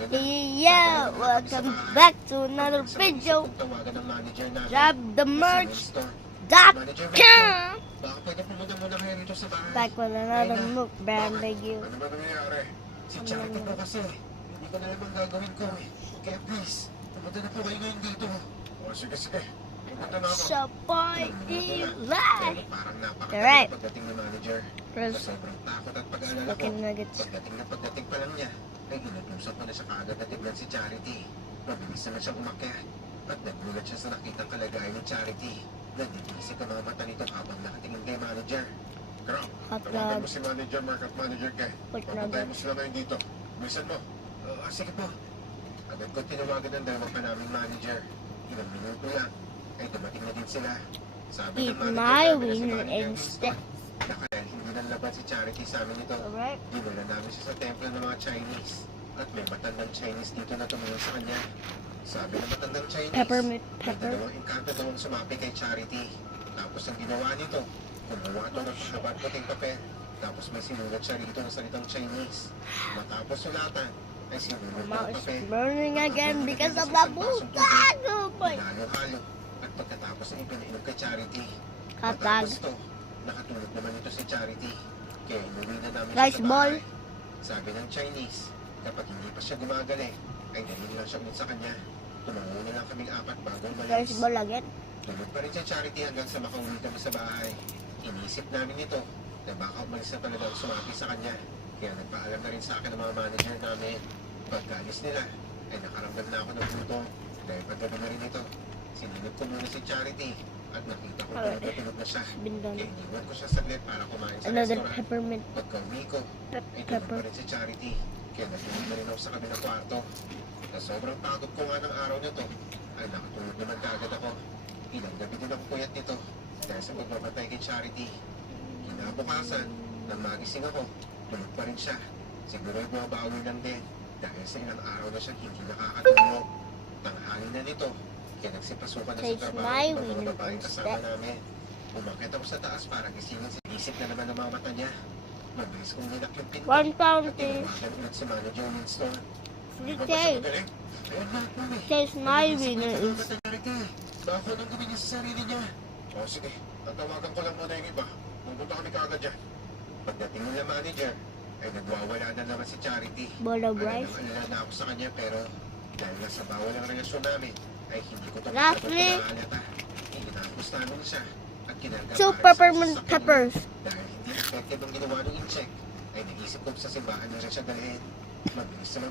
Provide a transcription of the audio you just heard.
Yeah, welcome back to another video. Grab the merch.com. Back with another mukbang video. Ano ba nangyayari? Si Charity po kasi. Hindi ko na naman gagawin ko eh. Kaya please, pumunta na po kayo ngayon dito. O sige. Pumunta na ako. Sa party live. Parang Alright. napakaganda pagdating ni manager. Press. Sa sobrang takot at pag-aalala ko. Chicken nuggets. Pagdating pa lang niya, ay ginutusap mo na siya kaagad na tignan si Charity. Mabilis naman siya umakyat. At nagulat siya sa nakitang kalagayan ni Charity. Nagdidilisik ang mga mata nito habang nakatingin kay manager. Girl, Hot tawagan dog. mo si manager, Mark at manager kay. Hot Papuntahin mo nuggets. sila ngayon dito. Bilisan mo. Sige po. Agad ko tinawagan ng dalawa pa naming manager. Ilang minuto lang, ay dumating na din sila. Sabi Eat ng manager my namin na si wiener manager instead. Winston, na kaya hindi nanlaban si Charity sa amin ito. Alright. Dinala namin siya sa templo ng mga Chinese. At may matandang Chinese dito na tumingin sa kanya. Sabi ng matandang Chinese, Peppermint may pepper. dalawang engkanto daw ang sumapi kay Charity. Tapos ang ginawa nito, kumuha ito ng pagkabat puting papel. Tapos may sinulat siya rito na salitang Chinese. Matapos sulatan, ay sinulat Mouth ng is papel. burning again because of the butag. Oh boy. Halo-halo. At pagkatapos ay ipinainom kay Charity. Hot dog. Matapos to, nakatulog naman ito si Charity. Kaya inuwi na namin Rice siya sa ball. bahay. Sabi ng Chinese, kapag hindi pa siya gumagaling, ay dalhin lang siya ulit sa kanya. Tumango na lang kaming apat bago Rice umalis. ball again. Tulog pa rin si Charity hanggang sa makauwi kami sa bahay. Inisip namin ito na baka umalis na talaga ang sumapi sa kanya. Kaya nagpaalam na rin sa akin ng mga manager namin. Pagkaalis nila, ay nakaramdam na ako ng gutom. Dahil paggabi na rin ito, sinunod ko muna si Charity at nakita ko tulog na siya. Been done. Kaya iniwan ko siya saglit para kumain sa Another restaurant. peppermint Pagka-uwi ko, ay tulog pepper. pa rin si Charity. Kaya natulog na rin ako sa kabilang kwarto. Na sobrang pagod ko nga ng araw na to, ay nakatulog naman kaagad ako. Ilang gabi din ako puyat nito dahil sa pagmamatay kay Charity. Kinabukasan, nang magising ako, tulog pa rin siya. Siguro ay bumabawi lang din dahil sa ilang araw na siyang hindi nakakatulog. Tanghali na nito, kaya nagsipasukan na sa Taste trabaho my ng mga wiener babaeng kasama instead. namin. Umakit ako sa taas para gisingin si isip na naman ng mga mata niya. Mabilis kong nilak yung pinto. One pound At is tinawagan ulit si Manager Winston. free Di ba ba siya taste. magaling? Ayun na, mami. Taste my Naisip wiener ko is na Charity. Baka nang gawin niya sa sarili niya. O sige, tatawagan ko lang muna yung iba. Pupunta kami kaagad dyan. Pagdating nila manager, ay nagwawala na naman si Charity. bowl of rice. Alala na ako sa kanya pero dahil nasa bawal ang relasyon namin, ay hindi ko ito Lastly, pinaalata. Inatapos namin siya at kinarga two para sa peppermint sasakyan peppers. niya. Dahil hindi effective ang ginawa ng in-check, ay naisip ko sa simbahan na rin siya dalhin. Mabilis naman